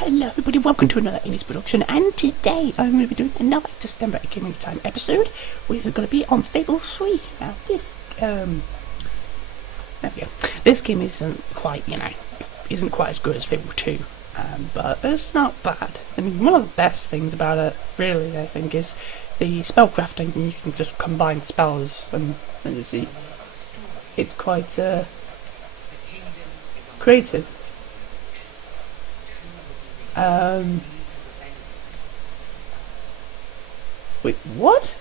Hello everybody, welcome to another English production, and today I'm going to be doing another December Gaming Time episode. We're going to be on Fable 3. Now there we go. This game isn't quite, isn't quite as good as Fable 2, but it's not bad. I mean, one of the best things about it, really, I think, is the spell crafting. You can just combine spells, and you see, it's quite creative. Wait, what?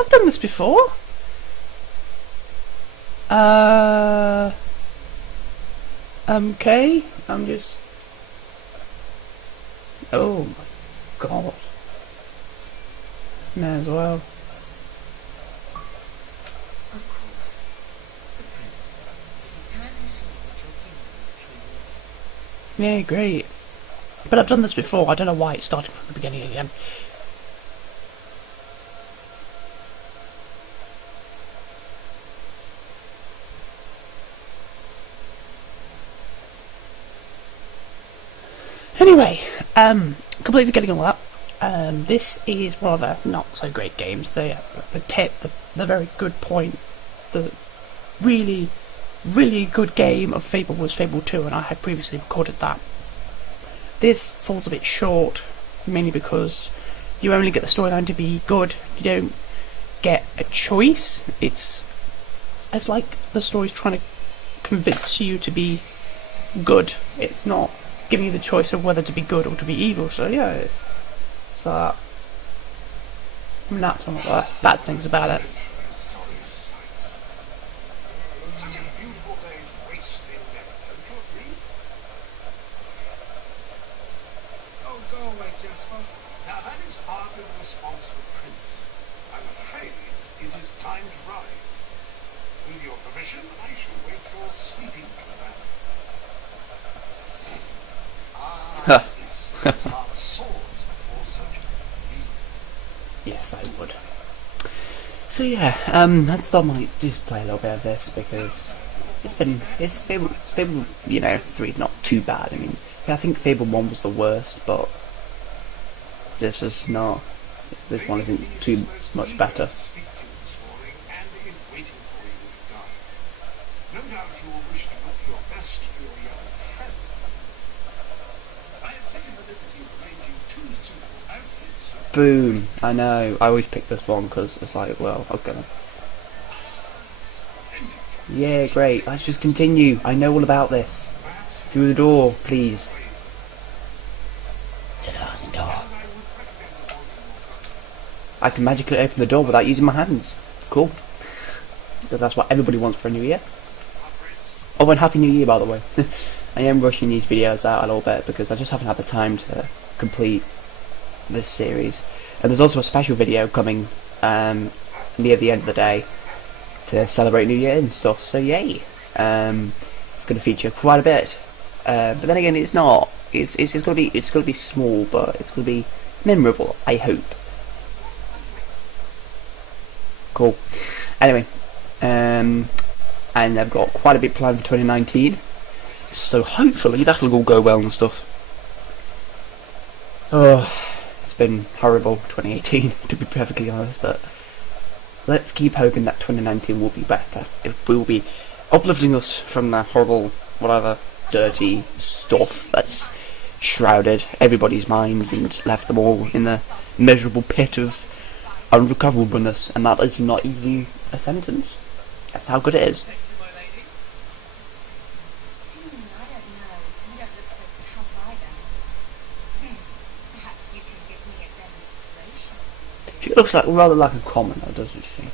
I've done this before? Okay, I'm just... Oh my god. May as well. Yeah, great. But I've done this before, I don't know why it's starting from the beginning again. Anyway, completely forgetting all that. This is one of the not so great games. The very good point, the really, really good game of Fable was Fable 2, and I had previously recorded that. This falls a bit short, mainly because you only get the storyline to be good. You don't get a choice. It's like the story's trying to convince you to be good. It's not giving you the choice of whether to be good or to be evil. So yeah, it's that. I mean, that's one of the bad things about it. Now that is hardly the response of a prince. I'm afraid it is time to rise. With your permission, I shall wake your sleeping caravan. Yes, I would. So yeah, I thought I might just play a little bit of this because it's Fable, 3 not too bad. I mean, I think Fable 1 was the worst, but this is not. This one isn't too much better. Boom! I know. I always pick this one because it's like, well, I'm gonna. Yeah, great. Let's just continue. I know all about this. Through the door, please. I can magically open the door without using my hands. Cool. Because that's what everybody wants for a new year. Oh, and Happy New Year, by the way. I am rushing these videos out a little bit because I just haven't had the time to complete this series. And there's also a special video coming near the end of the day to celebrate New Year and stuff. So yay! It's going to feature quite a bit. But then again, it's not. It's going to be small, but it's going to be memorable. I hope. Cool. Anyway, and I've got quite a bit planned for 2019, so hopefully that'll all go well and stuff. Oh, it's been horrible 2018 to be perfectly honest, but let's keep hoping that 2019 will be better. It will be uplifting us from the horrible, whatever, dirty stuff that's shrouded everybody's minds and left them all in the miserable pit of unrecoverableness, and that is not even a sentence. That's how good it is. She looks like rather like a commoner, doesn't she?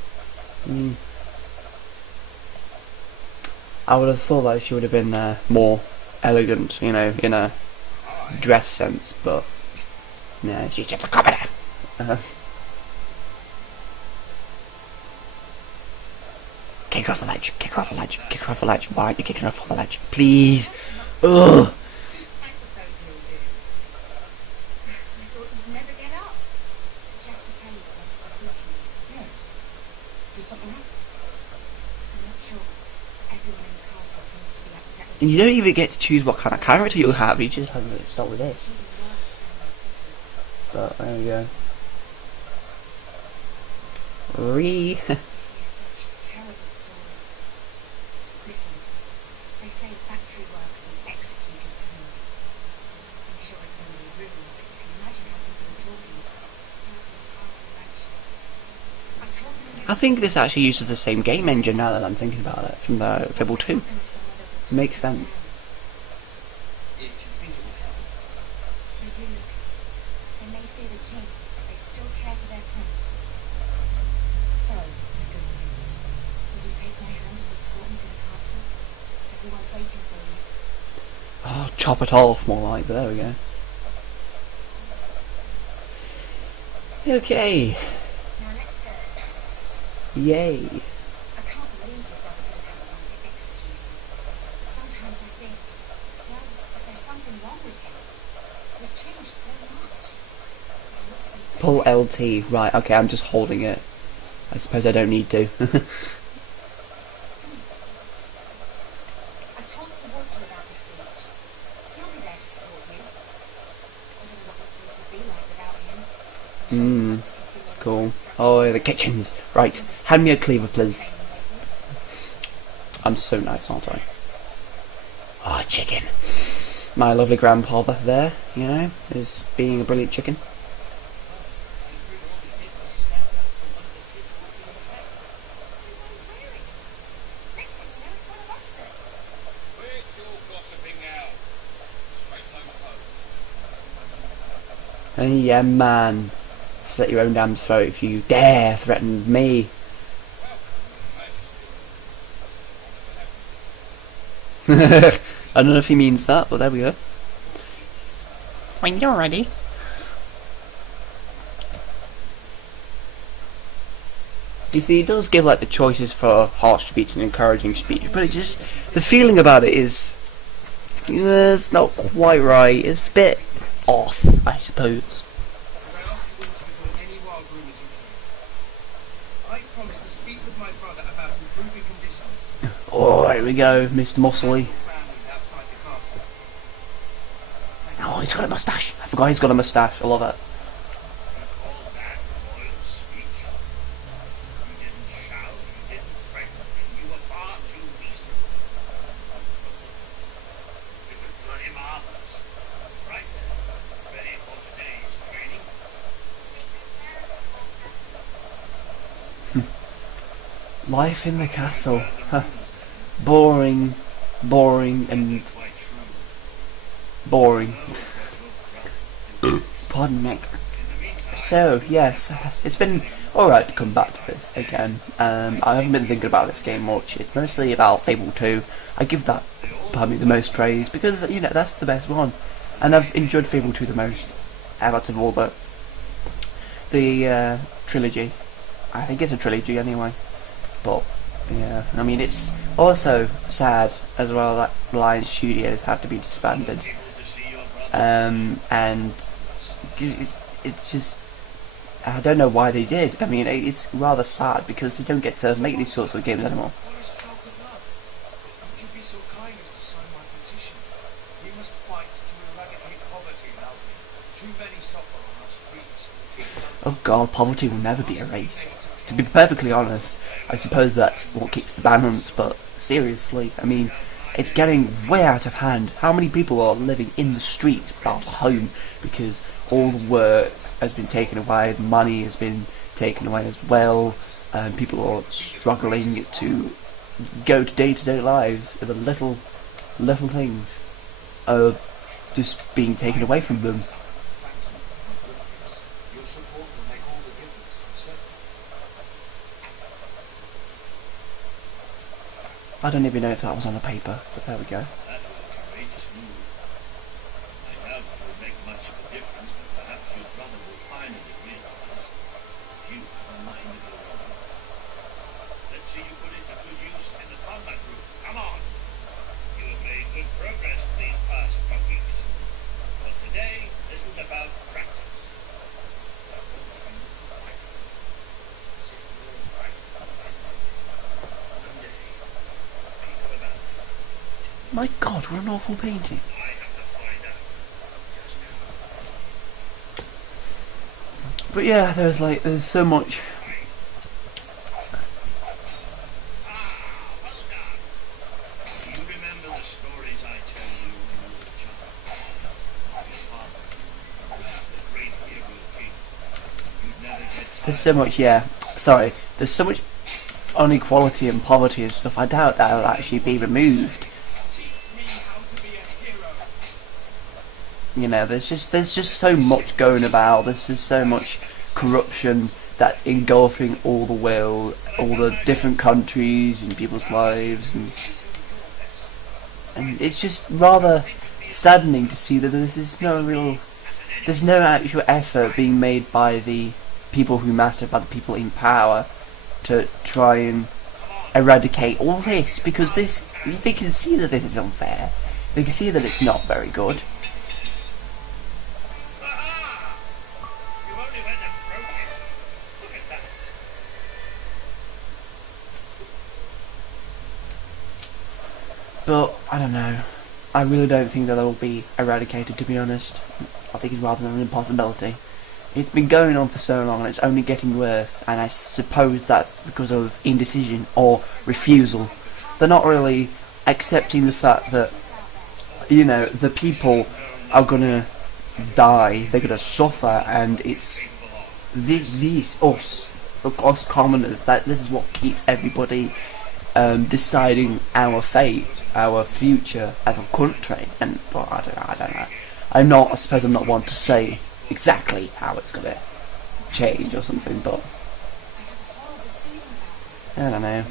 I would have thought that she would have been more elegant, in a dress sense, but no, she's just a commoner. Kick her off the ledge, kick her off the ledge, kick her off the ledge. Why aren't you kicking her off the ledge? Please! Ugh! You don't even get to choose what kind of character you'll have. You just have to start with this. But there we go. They say factory work was executed this morning. I'm sure it's only a rumour, but you can imagine how people are talking. Still feel partially anxious. I told them I think this actually uses the same game engine now that I'm thinking about it, from the Fable 2. Makes sense. If you think it will help. They do. They may fear the king, but they still care for their prince. So, my good prince, will you take my hand and escort me to the castle? Everyone's waiting for you. Oh, chop it off, more like, but there we go. Okay, Now let's go. yay. I can't believe your brother could have one get executed. Sometimes I think, well, if there's something wrong with him. He's changed so much. He looks so Pull LT, right, okay, I'm just holding it. I suppose I don't need to. I told Sir Walter about this village. He'll be there to support you. I don't know what this place would be like without him. I'm sure you'll have to continue with Cool. your instructions. Oh, yeah, the kitchens. Right, hand me a cleaver, please. I'm so nice, aren't I? Ah, chicken. My lovely grandfather there, you know, is being a brilliant chicken. Everyone's wearing it. Next thing you know, it's one of us that's... Quit your gossiping now. Straight home. Yeah, man. Slit your own damn throat if you dare threaten me. I don't know if he means that, but there we go. When you're ready. You see, it does give like the choices for harsh speech and encouraging speech, but it just, the feeling about it is, it's not quite right. It's a bit off, I suppose. I asked you to ignore any wild rumours you hear. I promise to speak with my brother about improving conditions. Oh, here we go, Mr. Muscly. Families outside the castle. Oh, he's got a moustache. I forgot he's got a moustache. I love it. All that royal speech. You didn't shout, you didn't threaten, and you were far too reasonable. It was bloody marvelous. Right then, ready for today's training? Life in the castle. Huh. Boring, and Quite true. boring. Pardon me. So, yes, it's been alright to come back to this again. I haven't been thinking about this game much. It's mostly about Fable 2. I give that probably the most praise because, you know, that's the best one. And I've enjoyed Fable 2 the most out of all the trilogy. I think it's a trilogy anyway. But, yeah, I mean, it's also sad as well that Lions Studios had to be disbanded. And it's just, I don't know why they did. I mean, it's rather sad because they don't get to make these sorts of games anymore. What a stroke of luck. Would you be so kind as to sign my petition? We must fight to eradicate poverty in Albion. Too many suffer on our streets. The king does Oh god, poverty will never be erased. To be perfectly honest, I suppose that's what keeps the balance, but seriously, I mean, it's getting way out of hand. How many people are living in the streets without a home because all the work has been taken away, the money has been taken away as well, and people are struggling to go to day-to-day lives, and the little things are just being taken away from them. your support will make all the difference. Certainly. I don't even know if that was on the paper, but there we go. That was a courageous move. I doubt it will make much of a difference, but perhaps your brother will finally realize you have a mind of your own. Let's see you put it to good use in the combat room. Come on! You have made good progress these past few weeks. But today, this is about practice. My God, what an awful painting. I have to find out just But yeah, there's so much. well done. Do you remember the stories I tell you when you were a child? Your father, the great hero king. You'd never get tired. There's so much. Yeah, sorry. There's so much inequality and poverty and stuff. I doubt that'll actually be removed. You know, there's just so much going about. There's just so much corruption that's engulfing all the world, all the different countries and people's lives, and it's just rather saddening to see that there's no actual effort being made by the people who matter, by the people in power, to try and eradicate all this, because they can see that this is unfair. They can see that it's not very good. Aha! You only went and broke it. Look at that. But I don't know. I really don't think that they'll be eradicated, to be honest. I think it's rather an impossibility. It's been going on for so long and it's only getting worse, and I suppose that's because of indecision or refusal. They're not really accepting the fact that, you know, the people are gonna die, they're gonna suffer, and it's us commoners, that this is what keeps everybody deciding our fate, our future as a country. And but I don't know. I suppose I'm not one to say exactly how it's gonna change or something, but I don't know.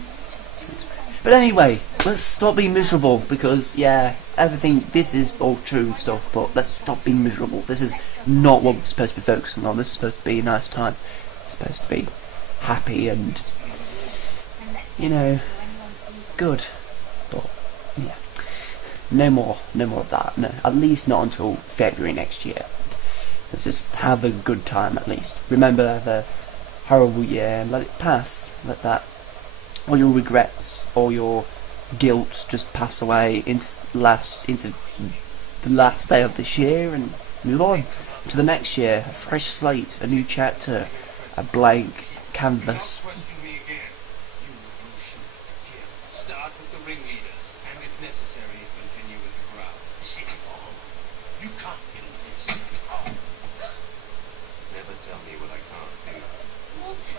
But anyway, let's stop being miserable, because yeah, this is all true stuff, but let's stop being miserable. This is not what we're supposed to be focusing on. This is supposed to be a nice time. It's supposed to be happy and, you know, good. But yeah, no more of that. No, at least not until February next year. Let's just have a good time at least. Remember the horrible year and let it pass. Let that, all your regrets, all your guilt just pass away into the last day of this year, and move on to the next year. A fresh slate, a new chapter, a blank canvas. Question me again. You will shoot to kill. Start with the ringleaders, and if necessary, continue with the crowd. You can't do this. Never tell me what I can't do. Walter!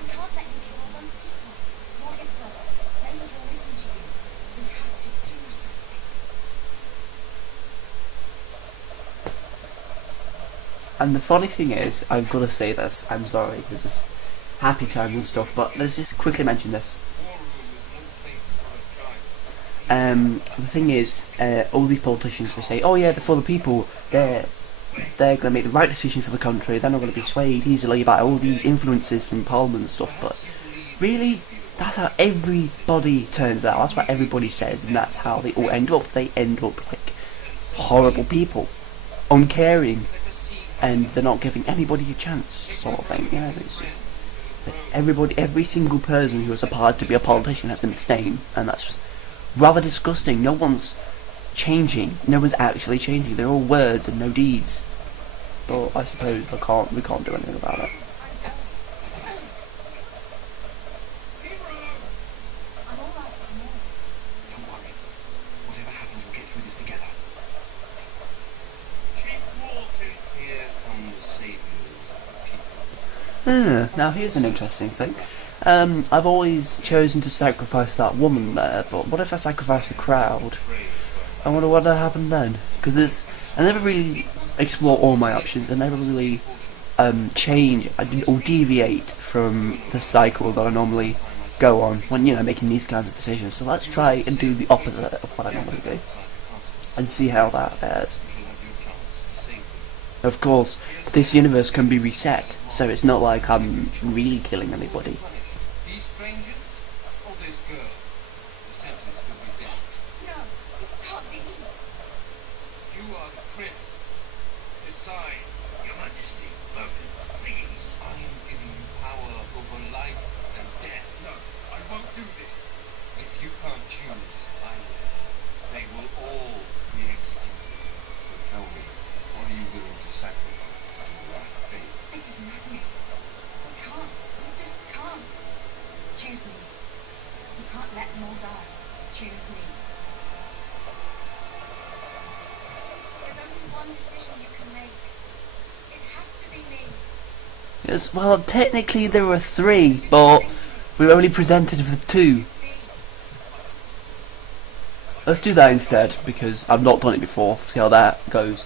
We can't let you kill all those people. You're his brother. They will listen to you. We have to do something. And the funny thing is, I've got to say this, I'm sorry, it's just happy times and stuff, but let's just quickly mention this. War room is no place for a child. The thing is, all these politicians, they say, oh yeah, they're for the people, they're going to make the right decision for the country, they're not going to be swayed easily by all these influences from Parliament and stuff, but really, that's how everybody turns out, that's what everybody says, and that's how they all end up. They end up like horrible people, uncaring, and they're not giving anybody a chance, sort of thing. You know, it's just every single person who has applied to be a politician has been the same, and that's rather disgusting. No one's changing. No one's actually changing. They're all words and no deeds. But I suppose we can't do anything about it. I'm all right, I'm all right. Don't worry. Whatever happens, we'll get through this together. Keep walking. Here come the saviors of the people. Now here's an interesting thing. I've always chosen to sacrifice that woman there, but what if I sacrifice the crowd? I wonder what would happen then. Because I never really explore all my options. I never really change or deviate from the cycle that I normally go on when, you know, making these kinds of decisions. So let's try and do the opposite of what I normally do, and see how that fares. Of course, this universe can be reset, so it's not like I'm really killing anybody. These strangers, or this girl? The sentence will be death. No, this can't be. You are the prince. Decide. Your Majesty, Logan, please. I am giving you power over life and death. No, I won't do this. If you can't choose, I will. They will all be executed. So tell me, what are you willing to sacrifice to do the right thing? This is madness. We can't. We just can't. Choose me. You can't let them all die. Choose me. There's only one decision you can make. It has to be me. Yes, well, technically there were 3, but we were only presented with 2. Let's do that instead, because I've not done it before. See how that goes.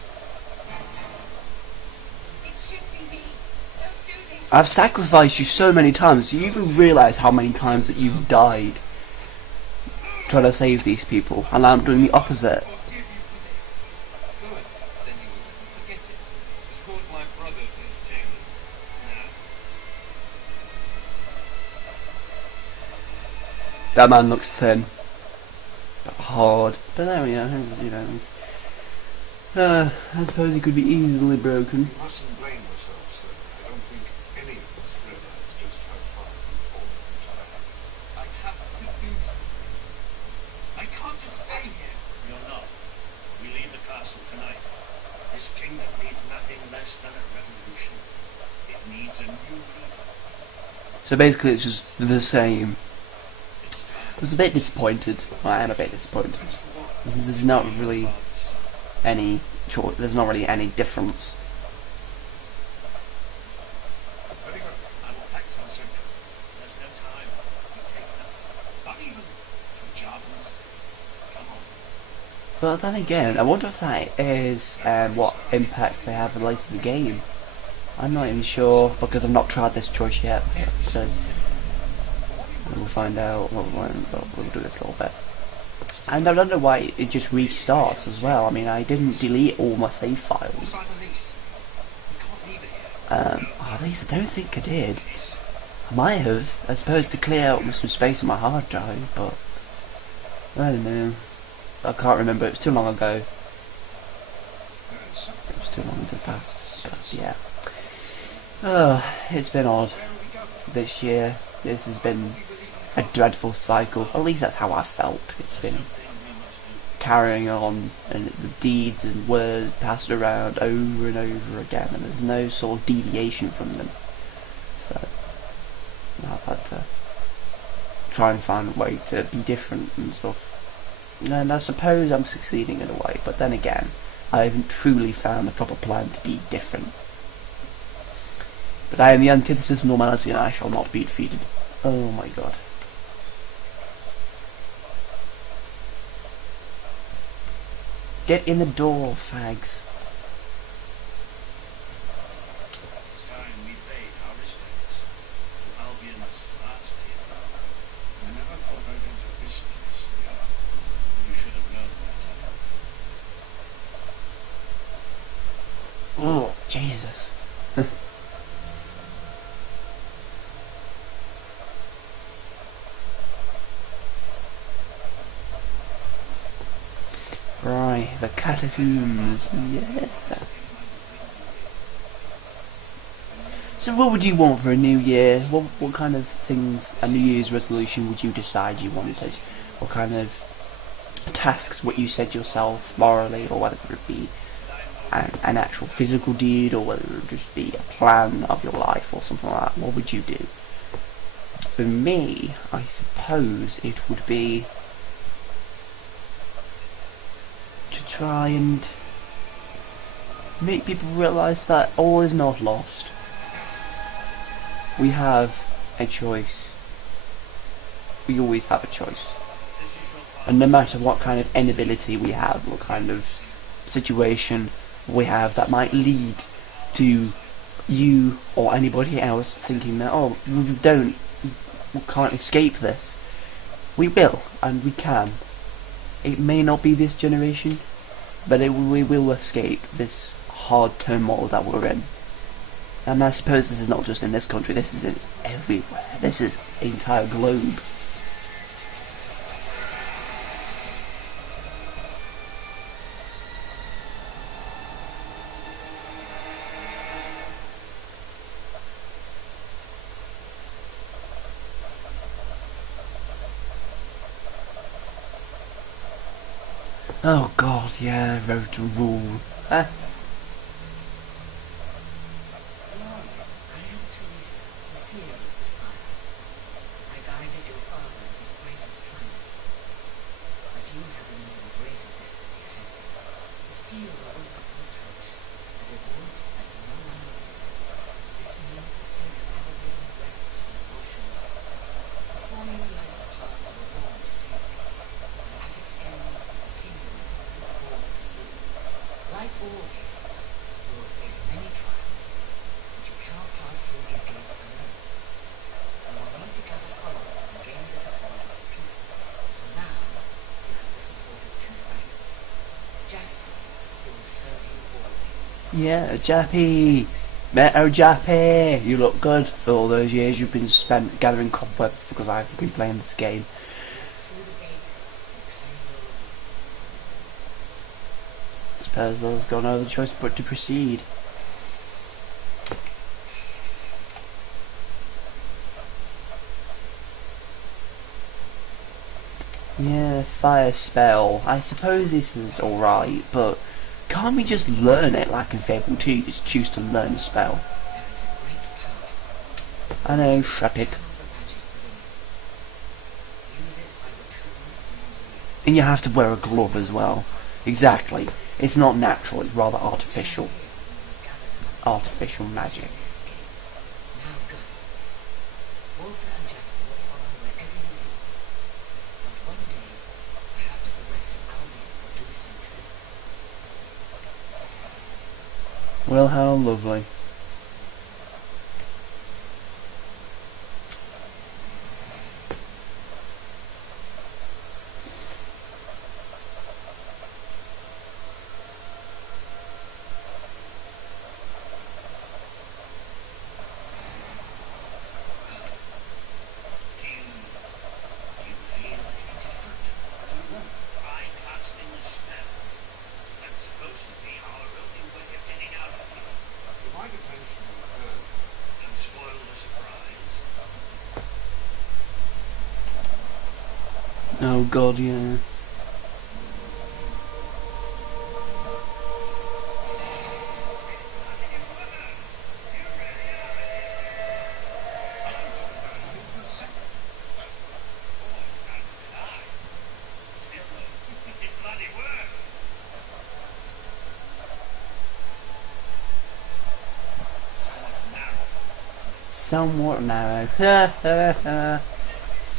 It should be me. Don't do this. I've sacrificed you so many times. Do you even realise how many times that you've died trying to save these people? And I'm doing the opposite. Forgive you for this. Good. Then you will never forget it. Escort my brother to his chambers. Now. That man looks thin. But hard. But there we go, I suppose he could be easily broken. You mustn't blame yourself, sir. I don't think any of us realize just how far you've fallen into that. I have to do something. I can't just stay here. You're not. We leave the castle tonight. This kingdom needs nothing less than a revolution. It needs a new leader. So basically it's just the same. It's time. I was a bit disappointed. Well, I am a bit disappointed. There's not really any choice. There's not really any difference. Very good. I will pack some circuit. There's no time. We take nothing. Not even pajamas. Come on. But then again, I wonder if that is what impact they have later in the game. I'm not even sure because I've not tried this choice yet. So we'll find out. We'll do this a little bit. And I don't know why it just restarts as well. I mean, I didn't delete all my save files. Besides Elise, we can't leave it here. At least I don't think I did. I might have, I suppose, to clear out some space on my hard drive, but I don't know. I can't remember. It was too long ago. It was too long into the past. But yeah. It's been odd this year. This has been a dreadful cycle. At least that's how I felt. It's been carrying on, and the deeds and words passed around over and over again, and there's no sort of deviation from them. So I've had to try and find a way to be different and stuff. And I suppose I'm succeeding in a way, but then again, I haven't truly found the proper plan to be different. But I am the antithesis of normality, and I shall not be defeated. Oh my god. Get in the door, fags. It's time we paid our respects to Albion's last hero. I never thought I'd enter this place. You should have known better. Oh, Jesus. Right, the catacombs, yeah. So what would you want for a new year? What kind of things, a New Year's resolution would you decide you wanted? What kind of tasks would you set yourself morally, or whether it would be an actual physical deed, or whether it would just be a plan of your life or something like that? What would you do? For me, I suppose it would be to try and make people realise that all is not lost. We have a choice. We always have a choice. And no matter what kind of inability we have, what kind of situation we have that might lead to you or anybody else thinking that, oh, we can't escape this. We will, and we can. It may not be this generation, but we will escape this hard turmoil that we're in. And I suppose this is not just in this country, this is in everywhere. This is the entire globe. Oh god, yeah, Road to Rule. I am Teresa, the seer of this fire. I guided your father in his greatest triumph. But you have an even greater destiny ahead. The seal will open your touch, as it would at no one else. This means the fate of Albion rests on your shoulders. The formula lies the path you were born to take, and at its end is the kingdom you were born to rule. Like all heroes, you will face many trials, but you cannot pass through these gates alone. You will need to gather followers and gain the support of the people. For now, you have the support of two friends. Jasper, who will serve you always. Yeah, Jappy! Meto Jappy! You look good for all those years you've been spent gathering cobwebs because I've been playing this game. Through the gate, you claim your reward. Suppose they've got no other choice but to proceed. Yeah, fire spell. I suppose this is alright, but can't we just learn it like in Fable 2? Just choose to learn a spell. There is a great power I know, shut it. of the magic within you. Use it by the true means. And you have to wear a glove as well. Exactly. It's not natural, it's rather artificial. Artificial magic. Now go. Walter and Jasper will follow wherever you lead. But one day, perhaps the rest of Albion will do so too. Well, how lovely. Do you feel any different? Try casting the spell. That's supposed to be our only way of getting out of here. If I intentionally heard And spoil the surprise. Oh god, yeah. It bloody worked. Somewhat narrow.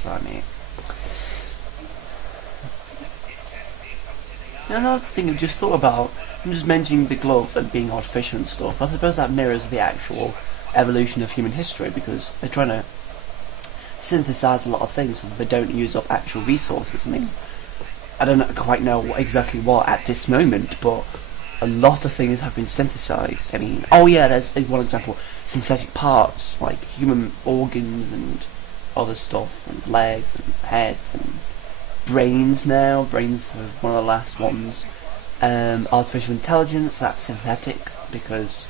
Funny. Another thing I've just thought about, I'm just mentioning the glove and being artificial and stuff. I suppose that mirrors the actual evolution of human history because they're trying to synthesize a lot of things so that they don't use up actual resources. I mean, I don't quite know exactly what at this moment, but a lot of things have been synthesized. I mean, oh yeah, there's one example: synthetic parts like human organs and other stuff, and legs and heads and brains. Now, brains are one of the last ones. Artificial intelligence, that's synthetic because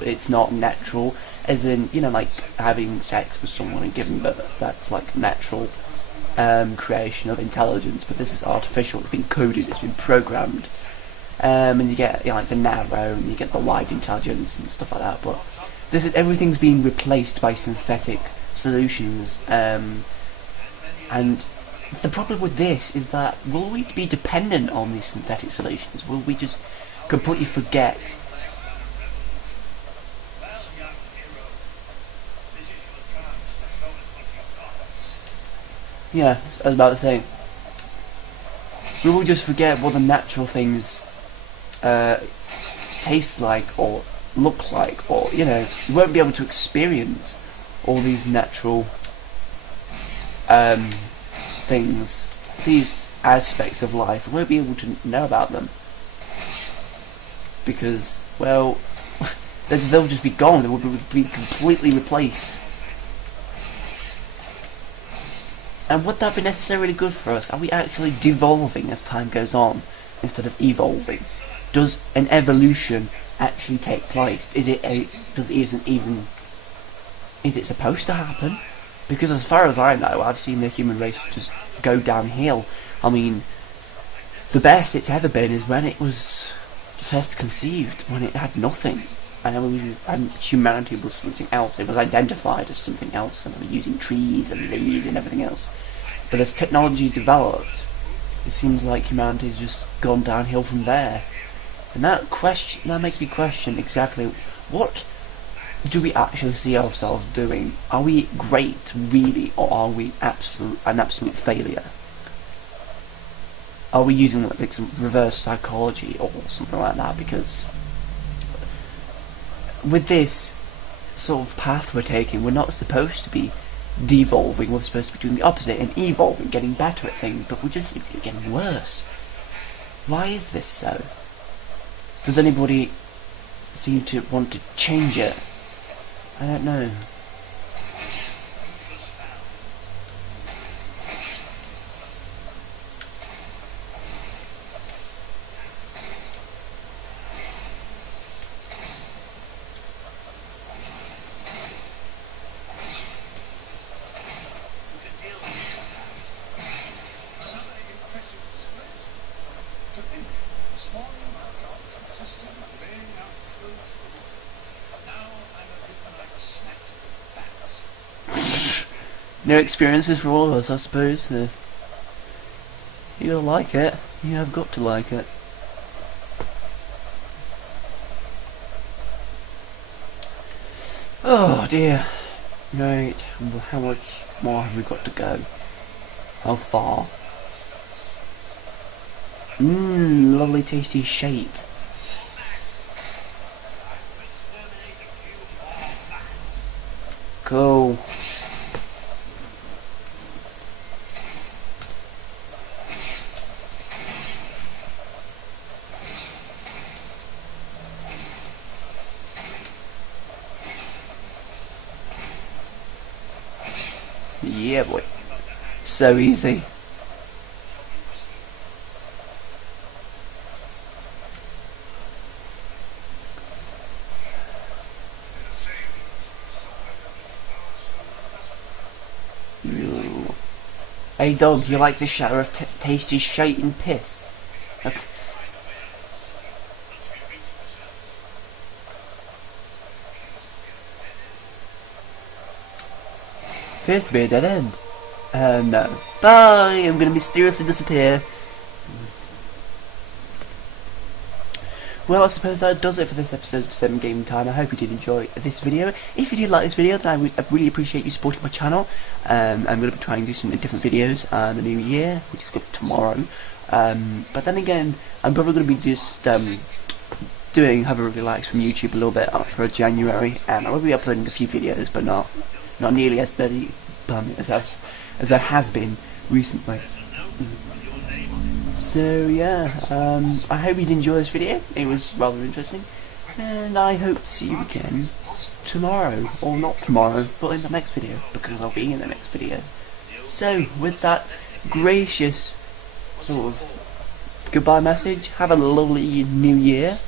it's not natural. As in, you know, like having sex with someone and giving birth. That's like natural creation of intelligence, but this is artificial. It's been coded, it's been programmed, and you get, you know, like the narrow, and you get the wide intelligence and stuff like that. But this is, everything's being replaced by synthetic solutions, and the problem with this is that will we be dependent on these synthetic solutions? Will we just completely forget? Well, young hero, this is your chance to show us what you've got. Yeah, I was about to say. We will just forget what the natural things taste like or look like, or, you know, we won't be able to experience all these natural things, these aspects of life. We won't be able to know about them because, well, they'll just be gone. They will be completely replaced. And would that be necessarily good for us? Are we actually devolving as time goes on instead of evolving? Does an evolution actually take place? Is it supposed to happen? Because as far as I know, I've seen the human race just go downhill. I mean, the best it's ever been is when it was first conceived, when it had nothing. And humanity was something else. It was identified as something else, and they were using trees and leaves and everything else. But as technology developed, it seems like humanity's just gone downhill from there. And that makes me question exactly what do we actually see ourselves doing? Are we great, really, or are we an absolute failure? Are we using like some reverse psychology or something like that? Because with this sort of path we're taking, we're not supposed to be devolving, we're supposed to be doing the opposite and evolving, getting better at things, but we just seem to be getting worse. Why is this so? Does anybody seem to want to change it? I don't know. To think, this morning my job consisted of laying out clothes for the week. Now I'm a bit like snacks with bats. New experiences for all of us, I suppose. You'll like it. You have got to like it. Oh dear. Right, well, how much more have we got to go? How far? Lovely tasty shade. Cool. Yeah, boy. So easy. Ooh. Hey dog, you like the shower of tasty shite and piss? That's... appears to be a dead end. No. Bye! I'm gonna mysteriously disappear. Well, I suppose that does it for this episode of 7 Gaming Time. I hope you did enjoy this video. If you did like this video, then I'd really appreciate you supporting my channel. I'm going to be trying to do some different videos in the new year, which is good tomorrow. But then again, I'm probably going to be just doing Have a Relax from YouTube a little bit up for January, and I will be uploading a few videos, but not nearly as many as I have been recently. So yeah, I hope you did enjoy this video. It was rather interesting, and I hope to see you again tomorrow, or not tomorrow, but in the next video, because I'll be in the next video. So with that gracious sort of goodbye message, have a lovely new year,